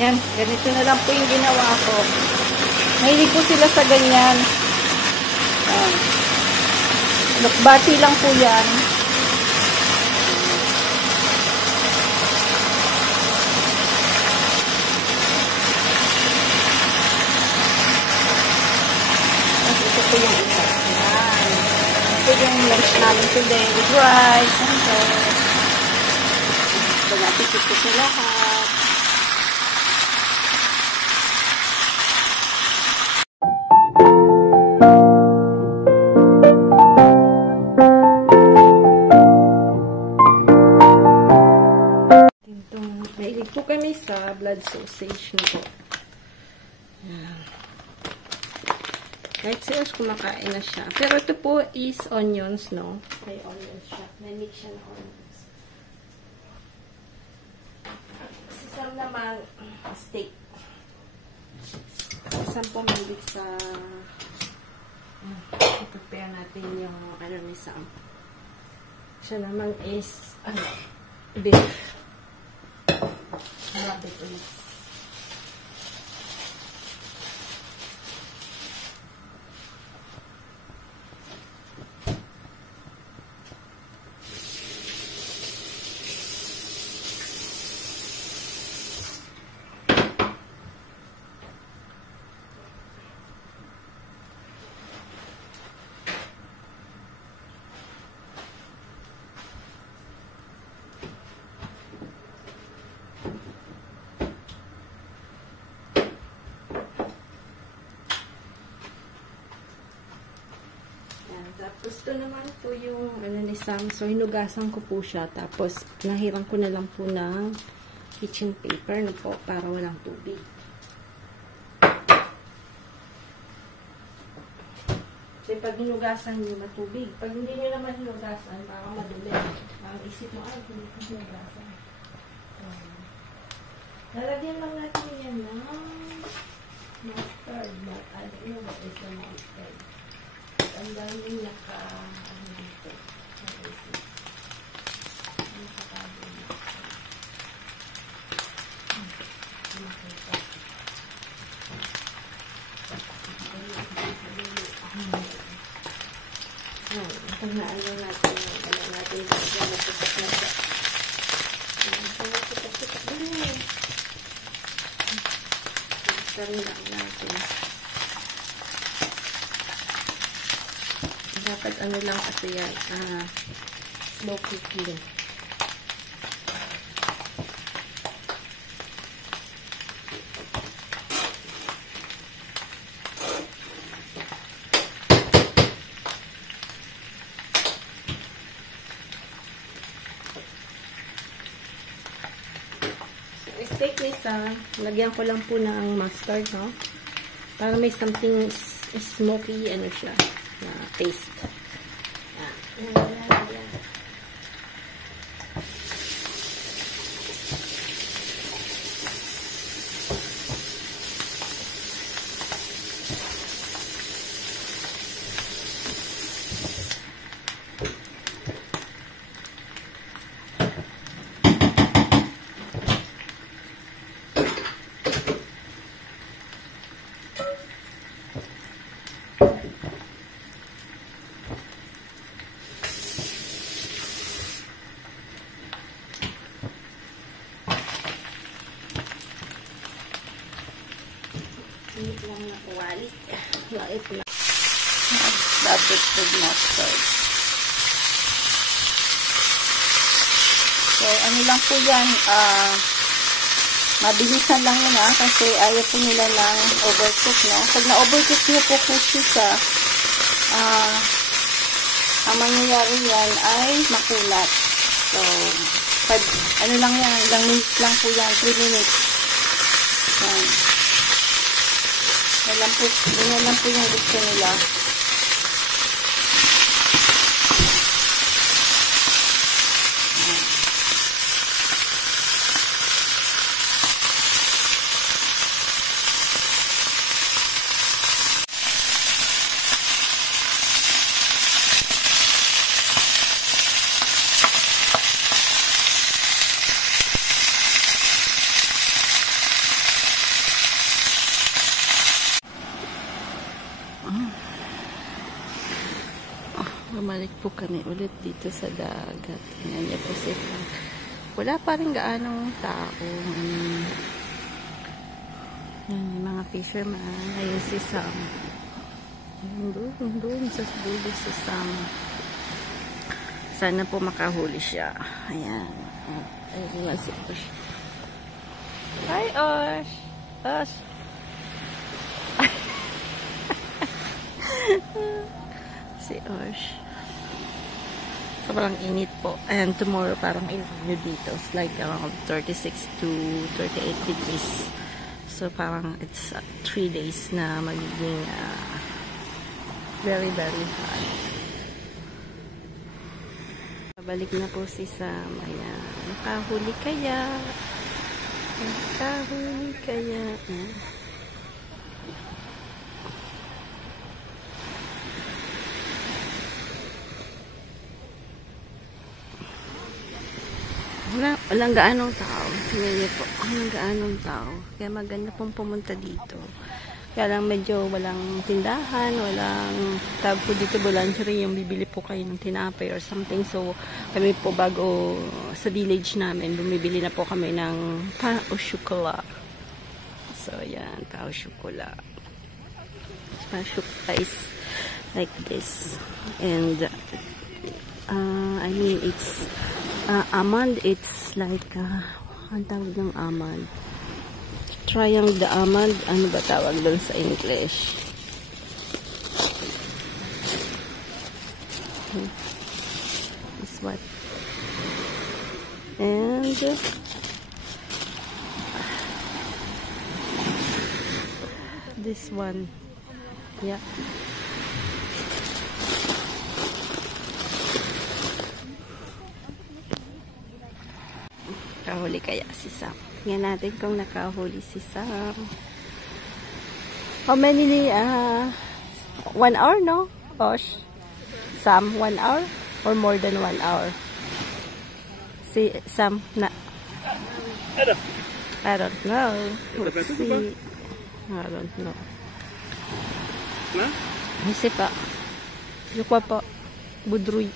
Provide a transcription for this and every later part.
Yan, ganito na lang po yung ginawa ko. Mahilig po sila sa ganyan. Lukbati lang po yan. Ito po yung isa. Yan. Ito yung lunch namin today with rice. Ito. Ito natin ito sa lahat. Mahilig po kami sa blood sausage na po. Yan. Kahit sila kumakain na siya. Pero ito po is onions, no? May onions siya. May mix siya na onions. Si Sam naman, steak. Si Sam po mahilig sa prepare natin yung ano ni Sam. Siya naman is beef. Love it ulit. Tapos, ito naman po yung ano ni Sam. So, hinugasan ko po siya. Tapos, nahiram ko na lang po ng kitchen paper na po para walang tubig. Kasi pag hinugasan nyo, matubig. Pag hindi nyo naman hinugasan, baka maduli. Parang isip mo, ay, hindi ko hinugasan. Lalagyan lang natin yan ng mustard. But I don't know what is the mustard. Ang daming ano dito. Pagnaano natin dapat ano lang kasi yan, slow cooking. So, steak nisa, lagyan ko lang po ng mustard, no? Para may something smoky, ano siya, na taste. Init lang na kuwali. Lait lang. Dapat with mustard. So, ano lang po yan, mabilisan lang yun kasi ayaw po nila ng overcook, no? Pag na-overcook nyo po siya, ang mangyayari yan ay makulat. So, ano lang yan, ilang minutes lang po yan, 3 minutes. Yan. Ganyan lang po yung gusto nila. bumalik po kami ulit dito sa dagat. Ayan niya po si Frank. Wala pa rin gaanong tao. Ayan, yung mga fisherman. Ayun si Sam. Doon sa dulo si Sam. Sana po makahuli siya. Ayan. Ayun naman si Osh. Hi, Osh! Osh! Si Osh. Sobrang init po. And tomorrow parang init dito. It's like around 36 to 38 degrees. So parang it's 3 days na magiging very very hot. Balik na po si Sam. Ayan. Nakahuli kaya? Nakahuli kaya? Walang gaanong tao. Tingnan niyo po. Walang gaanong tao. Kaya maganda pong pumunta dito. Kaya lang medyo walang tindahan, walang tawag po dito boulangerie, yung bibili po kayo ng tinapay or something. So, kami po bago sa village namin, bumibili na po kami ng pao-chocola. So, yan, pao-chocola. Pao-chocola is like this. And, I mean, it's almond, it's like, ang tawag ng almond. Trying the almond, ano ba tawag doon sa English? This what? And this one. Yeah. Kahuli kaya si Sam. Tingnan natin kung nakahuli si Sam. How many 1 hour, no? Osh? Sam, 1 hour? Or more than 1 hour? Si Sam, na... I don't know. Let's see. I don't know. Na? Je sais pas. Je crois pas. Boudrouille.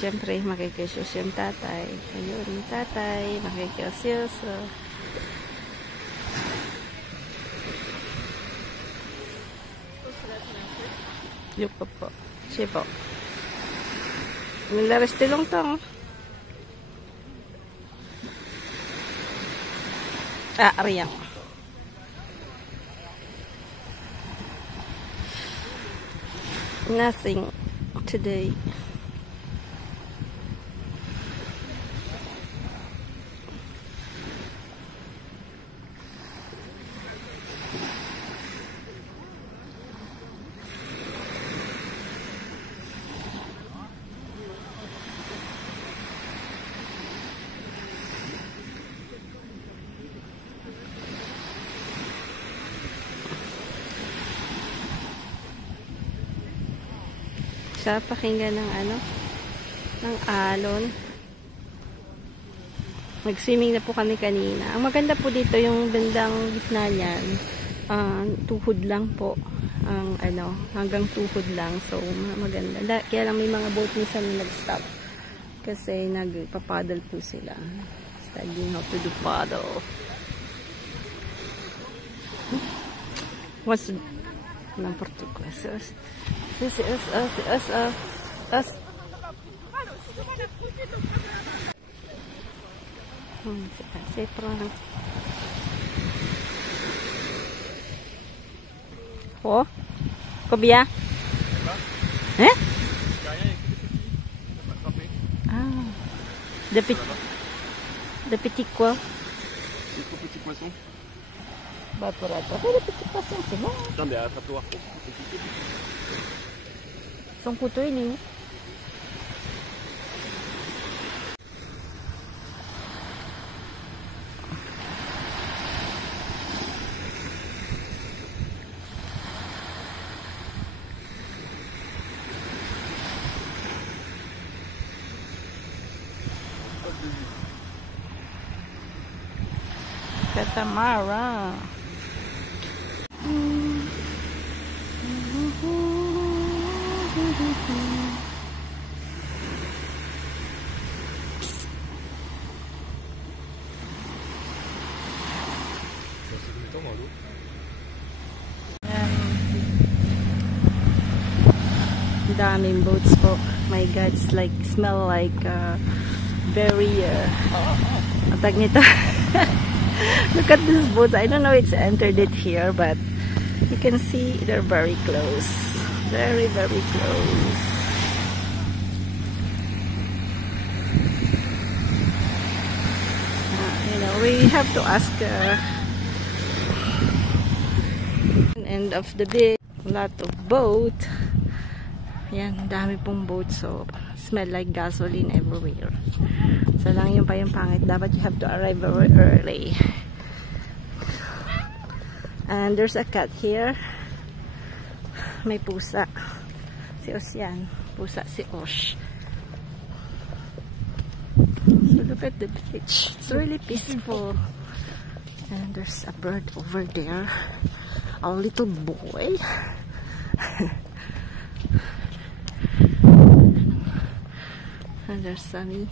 Siyempre, makikisyos yung tatay. Ayun, yung tatay, makikisyos. Yung po. Siya po. Naglaras tilong tong. Ariyan. Nothing today. Sa pakinggan ng ng alon. Nag-swimming na po kami kanina. Ang maganda po dito yung bandang gitna niyan, tuhod lang po ang hanggang tuhod lang. So maganda. Kaya lang may mga boat minsan na nag-stop kasi nagpapaddle po sila. Studying how to do paddle. What's ng Portuguese? Us. C'est prend. Oh, combien? Hein? Ah, de petits quoi? Des trop petits poissons. Bah pour attraper les petits poissons, c'est bon. Non mais attrape-toi. Son couteau il est où? Catamaran. daming boats po. My God, it's like, smell like very, matag nito. Look at these boats. I don't know it's entered it here, but you can see they're very close. Very, very close. You know, we have to ask end of the day. A lot of boat. Yan, dami pong boat. So, smell like gasoline everywhere. So, lang yun pa yung pangit. Dapat you have to arrive very early. And there's a cat here. May pusa. Si Os yan. Pusa si Osh. So, look at the beach. It's really peaceful. And there's a bird over there. A little boy. And there's Sunny.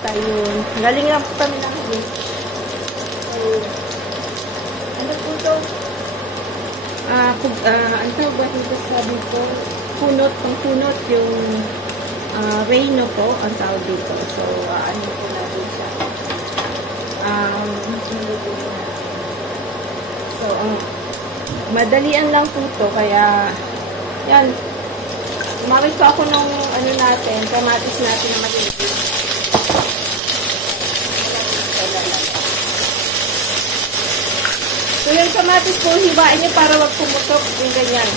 Tayo. Galing lang po kami ng beach. Ano po ito? Ang tawag ito sabi ko, punot, pang punot yung Reno po ang tawag dito. So, ano po natin siya? So, madalian lang po ito. Kaya, yan. Umamit pa ako ng ano natin, kamatis natin na matindi. So, yung kamatis po, hiwain niyo para wag pumutok. Yung ganyan.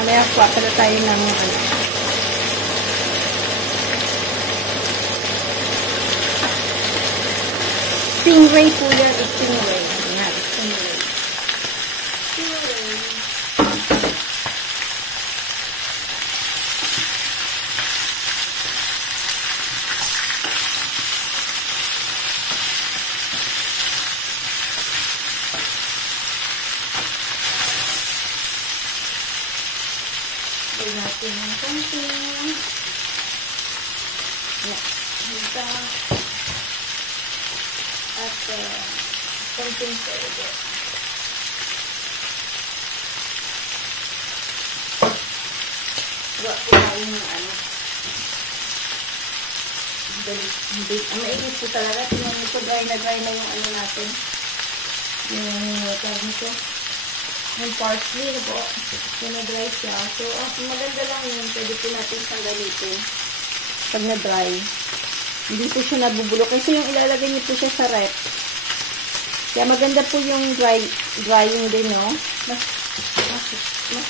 Mamaya kuha pala tayo ng stingray po yan. Stingray. Yan, stingray. Stingray. Natin ng konting hita at konting pwede. Huwag po tayo ng ano. Ang maigit po talaga. Tingnan ito, dry na yung ano natin. Yung tawag nito. Yung parsley na po. Yung na-dry siya. So, maganda lang yun. Pwede po natin siyang gamitin. Pag na-dry. Hindi po siya nabubulok. Kasi yung ilalagay niyo po siya sa rep. Kaya maganda po yung drying din, no? Mas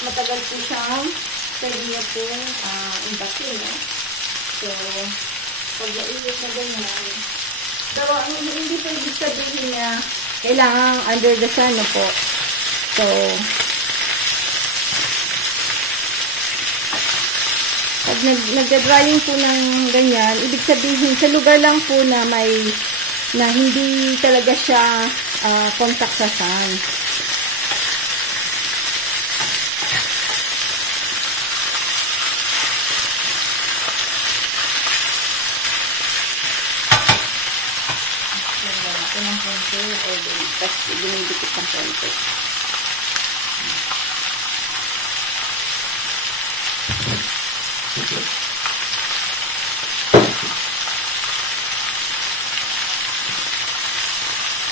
matagal po siyang pwede niyo po imbakin, no? So, pag nainit na ganyan. Pero, hindi po ibig sabihin niya kailangan under the sun, no po? So, pag nagda-drying po ng ganyan, ibig sabihin, sa lugar lang po na hindi talaga siya contact sa sun. Ito ng konti, tapos dinidikit ng konti.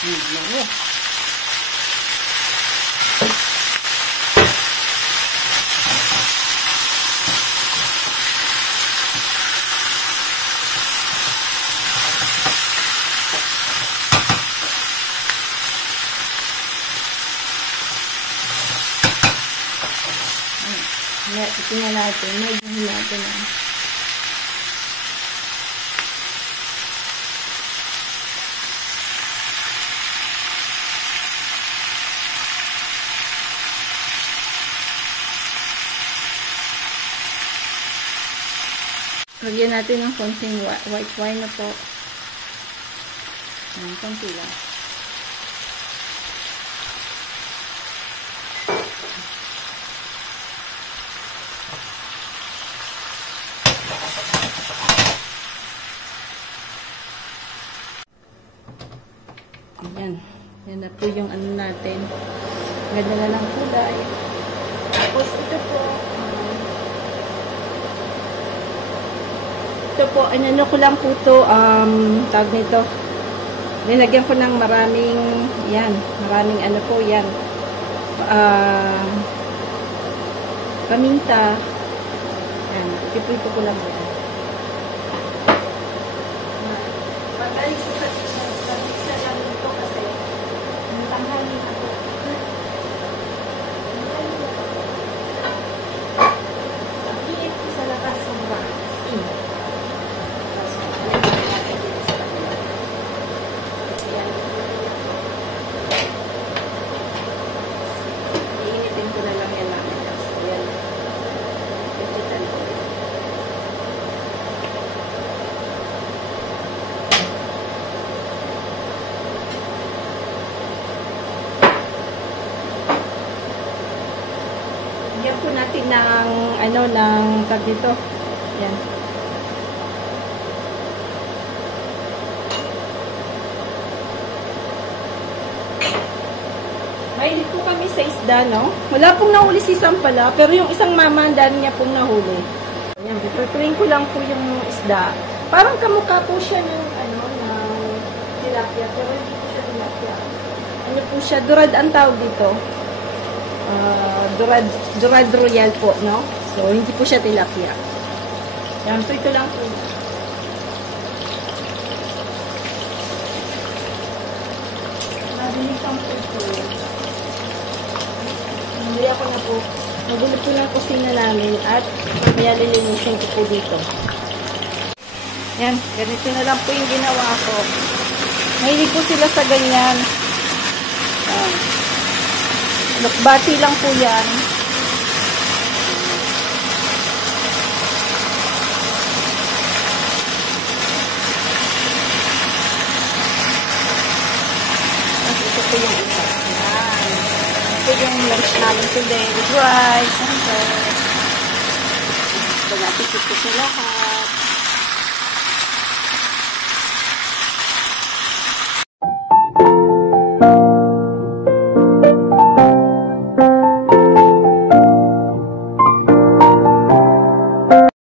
Lango. Tingnan natin. Medyo natin ah. Lagyan natin ng konting white wine na po. Ayan, konti lang. Ayan. Yan na po yung ano natin. Ganda na lang kulay. Tapos ito po. Ito po, ano ko lang po ito, tawag nito. Nilagyan ko ng maraming, yan, maraming ano po, yan. Paminta. Yan, ipiprito ko lang yan. Pagkain ko sa mixer lang ito kasi, tanghali ako. Ang init ko sa labas, sobrang init. Iinitin ko na lang yan namin. Ayan. Vegetal oil. Bigyan po natin ng ano, ng tag dito. Ayan. Mahilig po kami sa isda, no? Wala pong nahuli si Sam pala, pero yung isang mama, ang dami niya pong nahuli. Ayan, pipertuin ko lang po yung isda. Parang kamukha po siya ng, ano, ng tilapia, pero hindi po siya tilapia. Ano po siya, durad ang tawag dito. Durad royal po, no? So, hindi po siya tilapia. Ayan, so ito lang po. Mabilis ang po ito. Hindi ako na po. Magulit po ng kusina namin at kaya lilinisin ko po dito. Yan, ganito na lang po yung ginawa ko. Mahilig po sila sa ganyan. Lukbati lang po yan. Ito po yung isa. Yan. Ito yung lunch namin today with rice. Bon appetit po sa lahat.